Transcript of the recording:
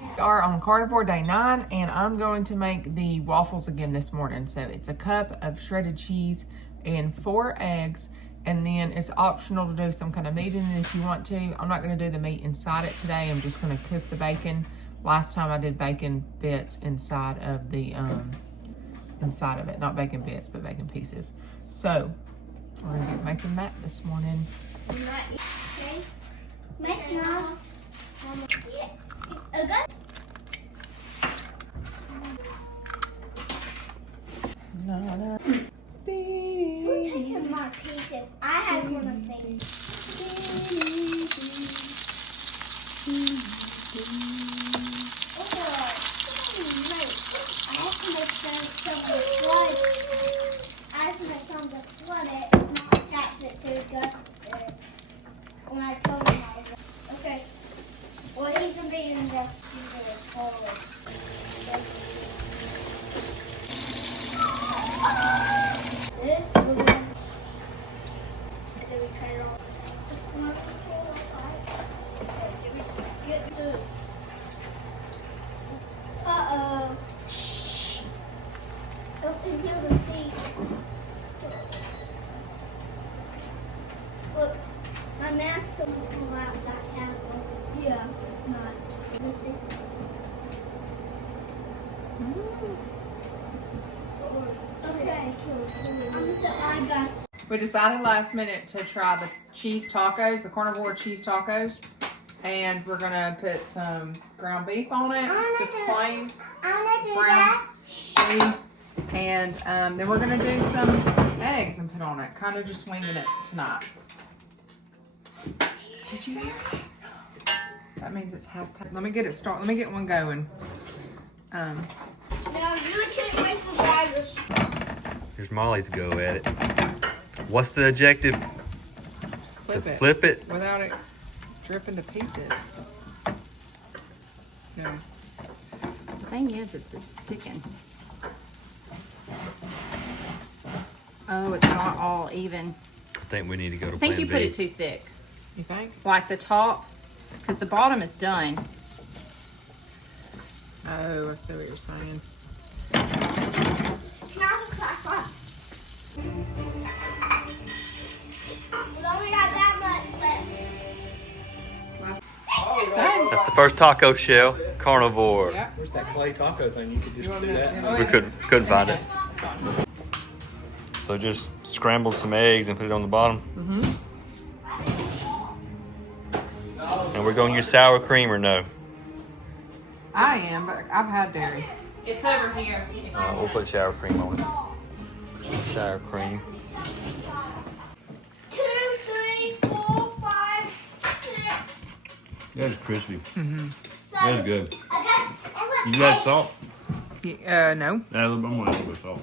We are on carnivore day 9, and I'm going to make the waffles again this morning. So it's a cup of shredded cheese and 4 eggs, and then it's optional to do some kind of meat in it if you want to. I'm not going to do the meat inside it today. I'm just going to cook the bacon. Last time I did bacon bits inside of the inside of it, not bacon bits, but bacon pieces. So we're going to get making that this morning. Okay. Make now. Okay. Who's taking my pieces? I have one of these. I have to make some to flood. I have to make some to flood it, not attach it to Gus. When I told him I was okay. Well, he's gonna be in the forward. This will be. Then we cut it off. It's not get to. Uh-oh. Open here to see. Look, my mask doesn't come out without having. Yeah, it's not. Okay. We decided last minute to try the cheese tacos, the carnivore cheese tacos. And we're gonna put some ground beef on it, just plain ground beef. And then we're gonna do some eggs and put on it, kind of just winging it tonight. Did you hear that? That means it's half past. Let me get it started. Let me get one going. Now, you couldn't waste some drivers. Here's Molly's go at it. What's the objective? Flip it without it dripping to pieces. No. The thing is, it's sticking. Oh, it's not all even. I think we need to go to I think plan you put B. it too thick. You think? Like the top, because the bottom is done. Oh, I see what you're saying. Now the crack off. We only got that much left. That's the first taco shell, carnivore. Yeah. Where's that clay taco thing? You could just do that. We couldn't find it. So just scrambled some eggs and put it on the bottom. And we're going to use sour cream or no? I am, but I've had dairy. It's over here. We'll put sour cream on it. Sour cream. 2, 3, 4, 5, 6. That's crispy. 7. That's good. I guess. You got salt? No. Add a little bit of salt.